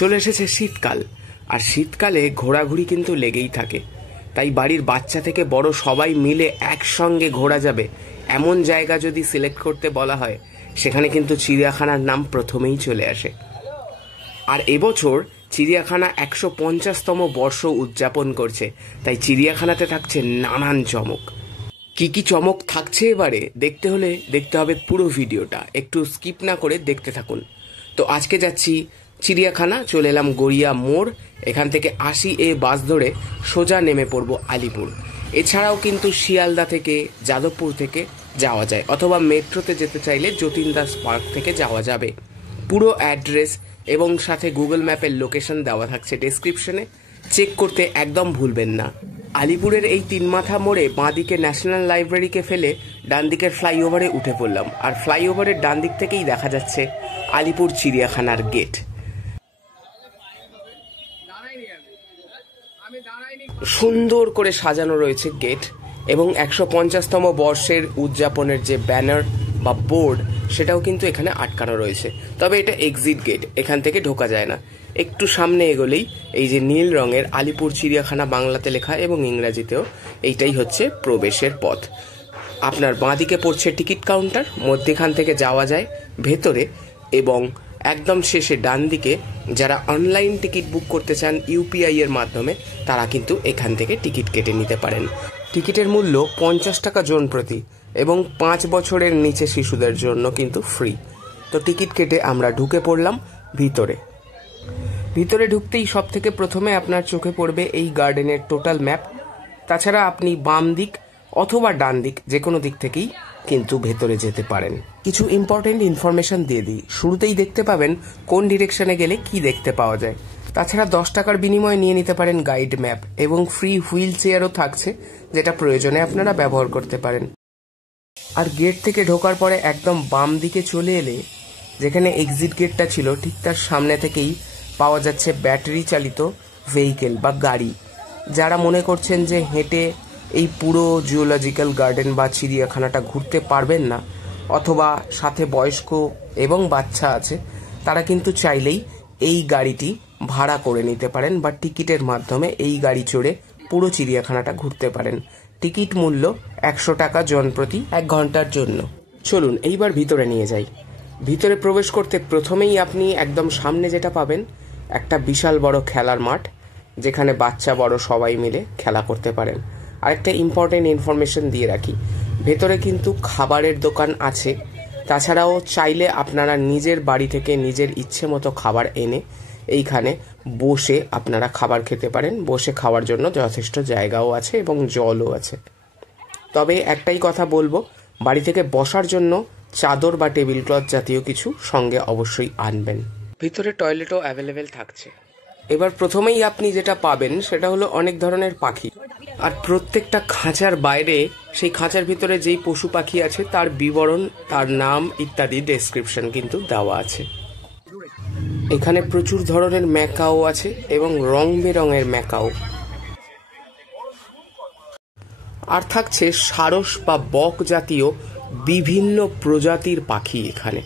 চলে এসেছে শীতকাল, আর শীতকালে ঘোরাঘুরি কিন্তু লেগেই থাকে। তাই বাড়ির বাচ্চা থেকে বড় সবাই মিলে একসঙ্গে ঘোরা যাবে এমন জায়গা যদি সিলেক্ট করতে বলা হয়, সেখানে কিন্তু চিড়িয়াখানার নাম প্রথমেই চলে আসে। আর এবছর চিড়িয়াখানা 150তম বর্ষ উদযাপন করছে, তাই চিড়িয়াখানাতে থাকছে নানান চমক। কি কি চমক থাকছে এবারে দেখতে হলে দেখতে হবে পুরো ভিডিওটা, একটু স্কিপ না করে দেখতে থাকুন। তো আজকে যাচ্ছি চিড়িয়াখানা, চলে এলাম গড়িয়া মোড়। এখান থেকে 80A বাস ধরে সোজা নেমে পড়ব আলিপুর। এছাড়াও কিন্তু শিয়ালদা থেকে, যাদবপুর থেকে যাওয়া যায়, অথবা মেট্রোতে যেতে চাইলে যতীন দাস পার্ক থেকে যাওয়া যাবে। পুরো অ্যাড্রেস এবং সাথে গুগল ম্যাপের লোকেশন দেওয়া থাকছে ডেসক্রিপশনে, চেক করতে একদম ভুলবেন না। আলিপুরের এই তিনমাথা মোড়ে বাঁদিকে ন্যাশনাল লাইব্রেরিকে ফেলে ডান দিকের ফ্লাইওভারে উঠে পড়লাম, আর ফ্লাইওভারের ডান দিক থেকেই দেখা যাচ্ছে আলিপুর চিড়িয়াখানার গেট। সুন্দর করে সাজানো রয়েছে গেট, এবং 150তম বর্ষের উদযাপনের যে ব্যানার বা বোর্ড, সেটাও কিন্তু এখানে আটকানো রয়েছে। তবে এটা এক্সিট গেট, এখান থেকে ঢোকা যায় না। একটু সামনে এগোলেই এই যে নীল রঙের আলিপুর চিড়িয়াখানা বাংলাতে লেখা এবং ইংরাজিতেও, এইটাই হচ্ছে প্রবেশের পথ। আপনার বাঁদিকে পড়ছে টিকিট কাউন্টার, মধ্যেখান থেকে যাওয়া যায় ভেতরে, এবং একদম শেষে ডান দিকে যারা অনলাইন টিকিট বুক করতে চান ইউপিআই এর মাধ্যমে, তারা কিন্তু এখান থেকে টিকিট কেটে নিতে পারেন। টিকিটের মূল্য 50 টাকা জন প্রতি, এবং 5 বছরের নিচে শিশুদের জন্য কিন্তু ফ্রি। তো টিকিট কেটে আমরা ঢুকে পড়লাম ভিতরে। ভিতরে ঢুকতেই সব থেকে প্রথমে আপনার চোখে পড়বে এই গার্ডেনের টোটাল ম্যাপ। তাছাড়া আপনি বাম দিক অথবা ডান দিক যে কোনো দিক থেকেই কিন্তু ভেতরে যেতে পারেন। কিছু ইম্পর্টেন্ট ইনফরমেশন দিয়ে দিই। শুরুতেই দেখতে পাবেন কোন ডিরেকশনে গেলে কি দেখতে পাওয়া যায়। তাছাড়া 10 টাকার বিনিময়ে নিয়ে নিতে পারেন গাইড ম্যাপ, এবং ফ্রি হুইল চেয়ারও থাকছে, যেটা প্রয়োজনে আপনারা ব্যবহার করতে পারেন। আর গেট থেকে ঢোকার পরে একদম বাম দিকে চলে এলে, যেখানে এক্সিট গেটটা ছিল ঠিক তার সামনে থেকেই পাওয়া যাচ্ছে ব্যাটারি চালিত ভেহিকেল বা গাড়ি। যারা মনে করছেন যে হেঁটে এই পুরো জুওলজিক্যাল গার্ডেন বা চিড়িয়াখানাটা ঘুরতে পারবেন না, অথবা সাথে বয়স্ক এবং বাচ্চা আছে, তারা কিন্তু চাইলেই এই গাড়িটি ভাড়া করে নিতে পারেন, বা টিকিটের মাধ্যমে এই গাড়ি চড়ে পুরো চিড়িয়াখানাটা ঘুরতে পারেন। টিকিট মূল্য 100 টাকা জন প্রতি 1 ঘন্টার জন্য। চলুন এইবার ভিতরে নিয়ে যাই। ভিতরে প্রবেশ করতে প্রথমেই আপনি একদম সামনে যেটা পাবেন, একটা বিশাল বড় খেলার মাঠ, যেখানে বাচ্চা বড় সবাই মিলে খেলা করতে পারেন। আরেকটা ইম্পর্টেন্ট ইনফরমেশন দিয়ে রাখি, ভেতরে কিন্তু খাবারের দোকান আছে। তাছাড়াও চাইলে আপনারা নিজের বাড়ি থেকে নিজের ইচ্ছে মতো খাবার এনে এইখানে বসে আপনারা খাবার খেতে পারেন। বসে খাওয়ার জন্য যথেষ্ট জায়গাও আছে এবং জলও আছে। তবে একটাই কথা বলবো, বাড়ি থেকে বসার জন্য চাদর বা টেবিল ক্লথ জাতীয় কিছু সঙ্গে অবশ্যই আনবেন। ভিতরে টয়লেটও অ্যাভেলেবেল থাকছে। এবার প্রথমেই আপনি যেটা পাবেন সেটা হলো অনেক ধরনের পাখি, আর প্রত্যেকটা খাঁচার বাইরে সেই খাঁচার ভিতরে যেই পশু পাখি আছে তার বিবরণ, তার নাম ইত্যাদি ডেসক্রিপশন কিন্তু দেওয়া আছে। এখানে প্রচুর ধরনের ম্যাকাও আছে এবং রং বেরঙের ম্যাকাও, আর থাকছে সারস বা বক জাতীয় বিভিন্ন প্রজাতির পাখি এখানে।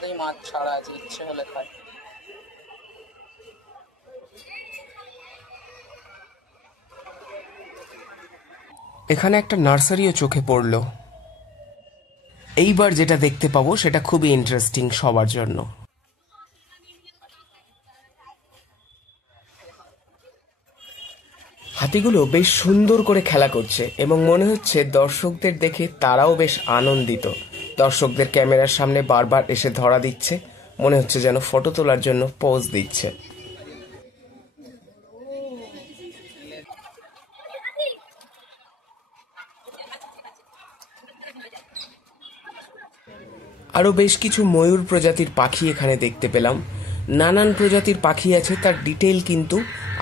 মধ্যেই মাছ ছাড়া আছে, ইচ্ছে হলে খায়। এখানে একটা নার্সারিও চোখে পড়ল। এইবার যেটা দেখতে পাবো সেটা খুবই ইন্টারেস্টিং সবার জন্য। হাতিগুলো বেশ সুন্দর করে খেলা করছে এবং মনে হচ্ছে দর্শকদের দেখে তারাও বেশ আনন্দিত। দর্শকদের ক্যামেরার সামনে বারবার এসে ধরা দিচ্ছে, মনে হচ্ছে যেন ফটো তোলার জন্য পোজ দিচ্ছে। আরো বেশ কিছু ময়ূর প্রজাতির পাখি এখানে দেখতে পেলাম। নানান প্রজাতির পাখি আছে, তার ডিটেইল কিন্তু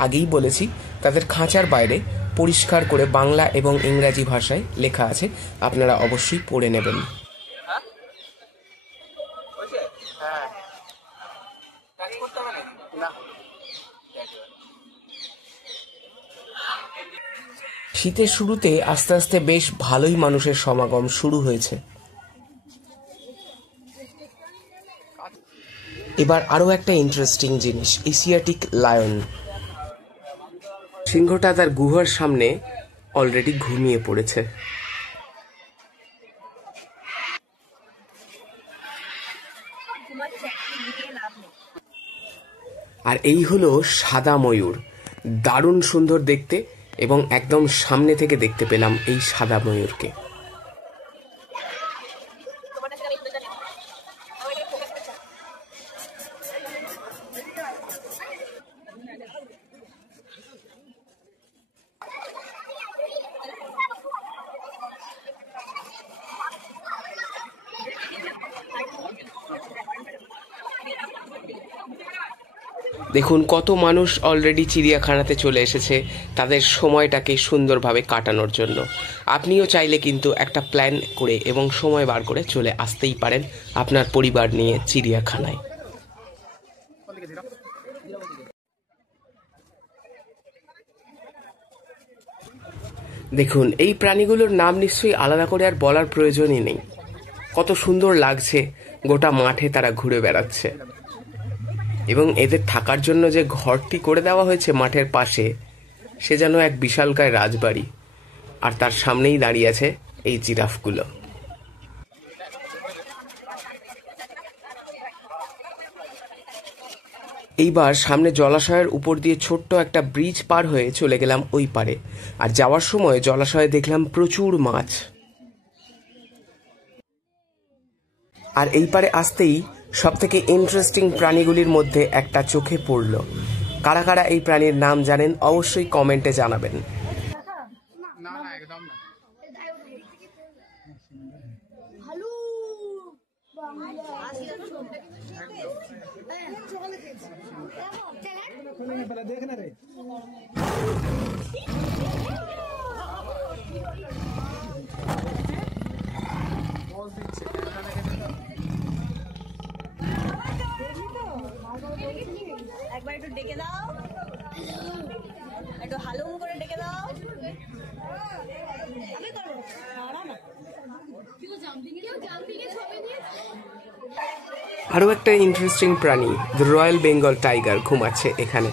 আগেই বলেছি। তাদের খাঁচার বাইরে পরিষ্কার করে বাংলা এবং ইংরাজি ভাষায় লেখা আছে, আপনারা অবশ্যই পড়ে নেবেন। শীতের শুরুতে আস্তে আস্তে বেশ ভালোই মানুষের সমাগম শুরু হয়েছে। এবার আরো একটা ইন্টারেস্টিং জিনিস, এশিয়াটিক লায়ন। সিংহটা তার গুহার সামনে অলরেডি ঘুমিয়ে পড়েছে। আর এই হলো সাদা ময়ূর, দারুণ সুন্দর দেখতে এবং একদম সামনে থেকে দেখতে পেলাম এই সাদা ময়ূরকে। দেখুন কত মানুষ অলরেডি চিড়িয়াখানাতে চলে এসেছে তাদের সময়টাকে সুন্দরভাবে কাটানোর জন্য। আপনিও চাইলে কিন্তু একটা প্ল্যান করে এবং সময় বার করে চলে আসতেই পারেন আপনার পরিবার নিয়ে চিড়িয়াখানায়। দেখুন এই প্রাণীগুলোর নাম নিশ্চয়ই আলাদা করে আর বলার প্রয়োজনই নেই। কত সুন্দর লাগছে, গোটা মাঠে তারা ঘুরে বেড়াচ্ছে এবং এদের থাকার জন্য যে ঘরটি করে দেওয়া হয়েছে মাঠের পাশে, সে যেন এক বিশালকায় রাজবাড়ি। আর তার সামনেই দাঁড়িয়ে আছে এই জিরাফগুলো। এইবার সামনে জলাশয়ের উপর দিয়ে ছোট্ট একটা ব্রিজ পার হয়ে চলে গেলাম ওই পারে। আর যাওয়ার সময় জলাশয়ে দেখলাম প্রচুর মাছ। আর এই পারে আসতেই সব থেকে ইন্টারেস্টিং প্রাণীগুলির মধ্যে একটা চোখে পড়ল। কারা কারা এই প্রাণীর নাম জানেন অবশ্যই কমেন্টে জানাবেন। একবার একটু ডেকে দাও, একটু হালুম করে ডেকে দাও। আরো একটা ইন্টারেস্টিং প্রাণী দ্য রয়্যাল বেঙ্গল টাইগার ঘুমাচ্ছে এখানে।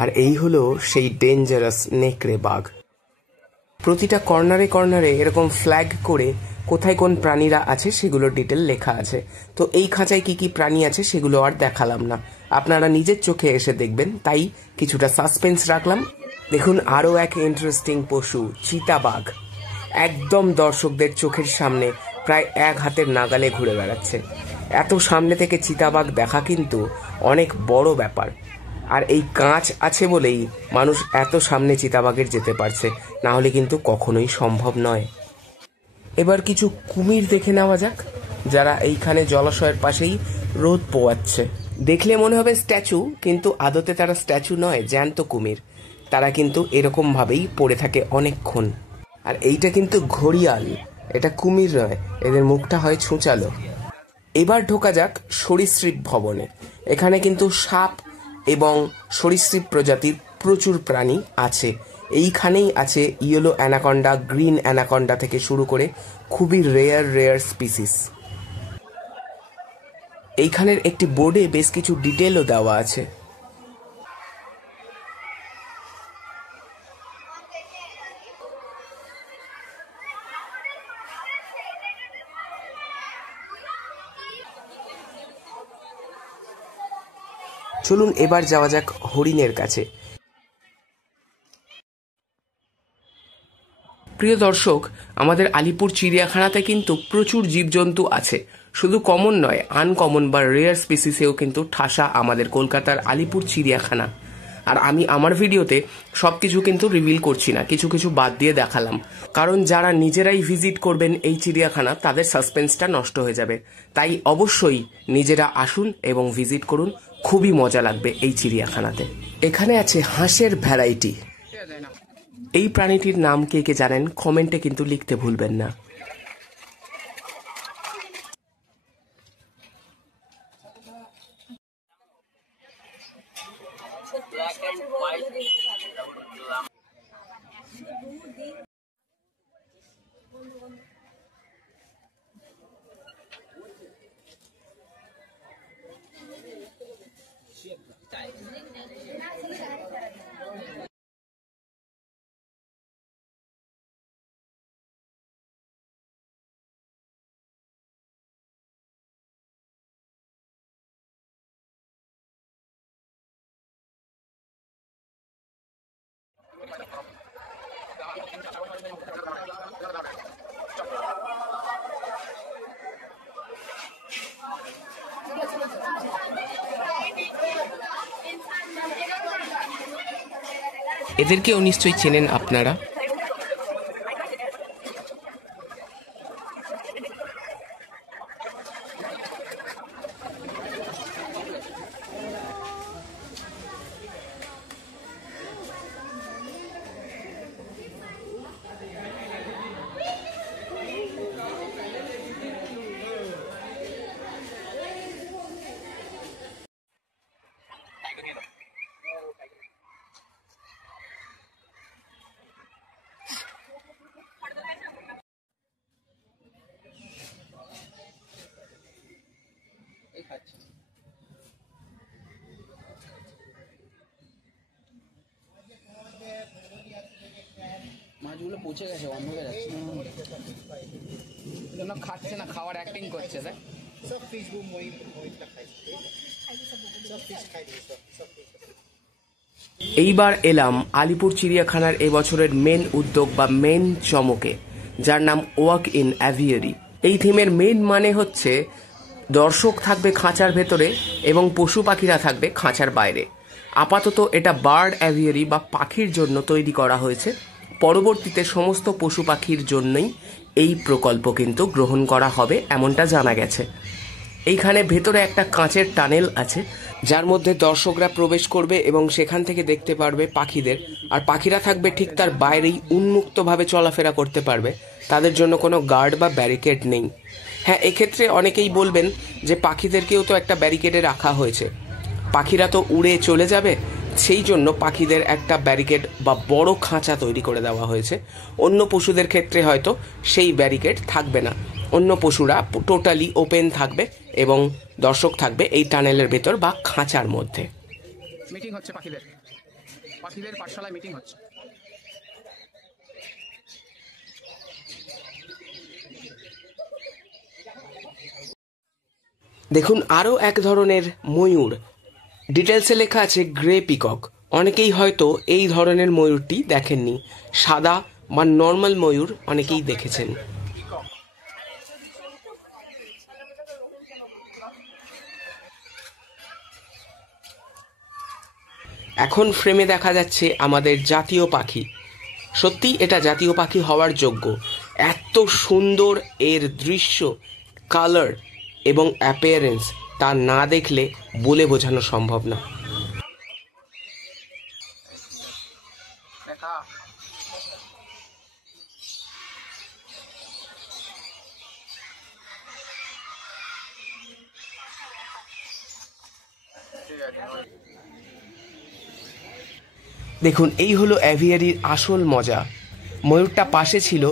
আর এই হলো সেই ডেঞ্জারাস নেকড়ে বাঘ। প্রতিটা কর্নারে কর্নারে এরকম ফ্ল্যাগ করে কোথায় কোন প্রাণীরা আছে সেগুলোর ডিটেল লেখা আছে। তো এই খাঁচায় কি কি প্রাণী আছে সেগুলো আর দেখালাম না, আপনারা নিজের চোখে এসে দেখবেন, তাই কিছুটা সাসপেন্স রাখলাম। দেখুন আরো এক ইন্টারেস্টিং পশু, চিতাবাঘ, একদম দর্শকদের চোখের সামনে প্রায় এক হাতের নাগালে ঘুরে বেড়াচ্ছে। এত সামনে থেকে চিতাবাঘ দেখা কিন্তু অনেক বড় ব্যাপার। আর এই কাঁচ আছে বলেই মানুষ এত সামনে চিতাবাঘের যেতে পারছে, না হলে কিন্তু কখনোই সম্ভব নয়। এবার কিছু কুমির দেখে নেওয়া যাক, যারা এইখানে জলাশয়ের পাশেই রোদ পোয়াচ্ছে। দেখলে মনে হবে স্ট্যাচু, কিন্তু আদতে তারা স্ট্যাচু নয়, জ্যান্ত কুমির। তারা কিন্তু এরকম ভাবেই পড়ে থাকে অনেকক্ষণ। আর এইটা কিন্তু ঘড়িয়াল, এটা কুমির নয়, এদের মুখটা হয় ছুঁচালো। এবার ঢোকা যাক সরীসৃপ ভবনে। এখানে কিন্তু সাপ এবং সরীসৃপ প্রজাতির প্রচুর প্রাণী আছে এইখানেই আছে ইয়েলো অ্যানাকন্ডা, গ্রিন অ্যানাকন্ডা থেকে শুরু করে খুবই রেয়ার স্পিসিস। এইখানের একটি বোর্ডে বেশ কিছু ডিটেলও দেওয়া আছে। চলুন এবার যাওয়া যাক হরিণের কাছে। প্রিয় দর্শক, আমাদের আলিপুর চিড়িয়াখানাতে কিন্তু প্রচুর জীবজন্তু আছে। শুধু কমন নয়, আনকমন বা রেয়ার স্পিসিসেও কিন্তু ঠাসা আমাদের কলকাতার আলিপুর চিড়িয়াখানা। আর আমি আমার ভিডিওতে সবকিছু কিন্তু রিভিল করছি না, কিছু কিছু বাদ দিয়ে দেখালাম, কারণ যারা নিজেরাই ভিজিট করবেন এই চিড়িয়াখানা তাদের সাসপেন্সটা নষ্ট হয়ে যাবে। তাই অবশ্যই নিজেরা আসুন এবং ভিজিট করুন, খুবই মজা লাগবে এই চিড়িয়াখানাতে। এখানে আছে হাঁসের ভ্যারাইটি। এই প্রাণীটির নাম কে কে জানেন কমেন্টে কিন্তু লিখতে ভুলবেন না। এদেরকেও নিশ্চয়ই চেনেন আপনারা। মাছগুলো পচে গেছে, অন্ধ হয়ে যাচ্ছে, জন্য খাচ্ছে না, খাওয়ার অ্যাক্টিং করছে। দেখ এইবার এলাম আলিপুর চিড়িয়াখানার এবছরের মেন উদ্যোগ বা মেন চমকে, যার নাম ওয়াক ইন অ্যাভিয়ারি। এই থিমের মেন মানে হচ্ছে দর্শক থাকবে খাঁচার ভেতরে এবং পশু পাখিরা থাকবে খাঁচার বাইরে। আপাতত এটা বার্ড অ্যাভিয়ারি বা পাখির জন্য তৈরি করা হয়েছে। পরবর্তীতে সমস্ত পশু পাখির জন্যই এই প্রকল্প কিন্তু গ্রহণ করা হবে এমনটা জানা গেছে। এইখানে ভেতরে একটা কাঁচের টানেল আছে, যার মধ্যে দর্শকরা প্রবেশ করবে এবং সেখান থেকে দেখতে পারবে পাখিদের। আর পাখিরা থাকবে ঠিক তার বাইরেই, উন্মুক্তভাবে চলাফেরা করতে পারবে, তাদের জন্য কোনো গার্ড বা ব্যারিকেড নেই। হ্যাঁ, এক্ষেত্রে অনেকেই বলবেন যে পাখিদেরকেও তো একটা ব্যারিকেডে রাখা হয়েছে, পাখিরা তো উড়ে চলে যাবে, সেই জন্য পাখিদের একটা ব্যারিকেড বা বড় খাঁচা তৈরি করে দেওয়া হয়েছে। অন্য পশুদের ক্ষেত্রে হয়তো সেই ব্যারিকেড থাকবে না, অন্য পশুরা টোটালি ওপেন থাকবে এবং দর্শক থাকবে এই টানেলের ভেতর বা খাঁচার মধ্যে। মিটিং হচ্ছে, পাখিদের পাঠশালায় মিটিং হচ্ছে। দেখুন আরও এক ধরনের ময়ূর, ডিটেলসে লেখা আছে গ্রে পিকক। অনেকেই হয়তো এই ধরনের ময়ূরটি দেখেননি, সাদা বা নর্মাল ময়ূর অনেকেই দেখেছেন। এখন ফ্রেমে দেখা যাচ্ছে আমাদের জাতীয় পাখি। সত্যি এটা জাতীয় পাখি হওয়ার যোগ্য, এত সুন্দর এর দৃশ্য, কালার এবং অ্যাপিয়ারেন্স, তা না দেখলে বলে বোঝানো সম্ভব না। দেখুন, এই হলো অ্যাভিয়ারির আসল মজা। ময়ূরটা পাশে ছিল,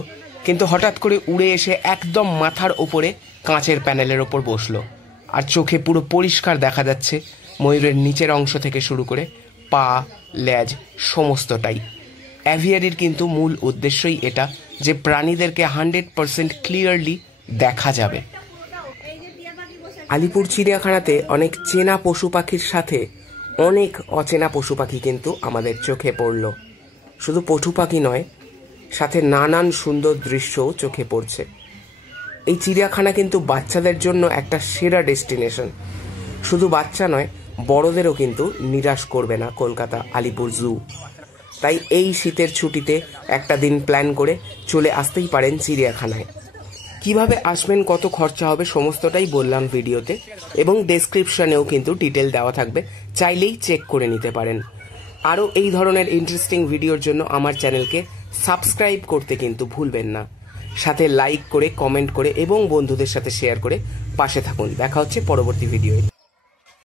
কিন্তু হঠাৎ করে উড়ে এসে একদম মাথার ওপরে কাঁচের প্যানেলের ওপর বসলো, আর চোখে পুরো পরিষ্কার দেখা যাচ্ছে ময়ূরের নিচের অংশ থেকে শুরু করে পা, লেজ সমস্তটাই। অ্যাভিয়ারির কিন্তু মূল উদ্দেশ্যই এটা যে প্রাণীদেরকে 100% ক্লিয়ারলি দেখা যাবে। আলিপুর চিড়িয়াখানাতে অনেক চেনা পশু পাখির সাথে অনেক অচেনা পশু পাখি কিন্তু আমাদের চোখে পড়ল। শুধু পশু পাখি নয়, সাথে নানান সুন্দর দৃশ্যও চোখে পড়ছে। এই চিড়িয়াখানা কিন্তু বাচ্চাদের জন্য একটা সেরা ডেস্টিনেশন। শুধু বাচ্চা নয়, বড়দেরও কিন্তু নিরাশ করবে না কলকাতা আলিপুর জু। তাই এই শীতের ছুটিতে একটা দিন প্ল্যান করে চলে আসতেই পারেন চিড়িয়াখানায়। কিভাবে আসবেন, কত খরচা হবে, সমস্তটাই বললাম ভিডিওতে, এবং ডেসক্রিপশনেও কিন্তু ডিটেল দেওয়া থাকবে, চাইলেই চেক করে নিতে পারেন। আরও এই ধরনের ইন্টারেস্টিং ভিডিওর জন্য আমার চ্যানেলকে সাবস্ক্রাইব করতে কিন্তু ভুলবেন না। সাথে লাইক করে, কমেন্ট করে এবং বন্ধুদের সাথে শেয়ার করে পাশে থাকুন। দেখা হচ্ছে পরবর্তী ভিডিওতে।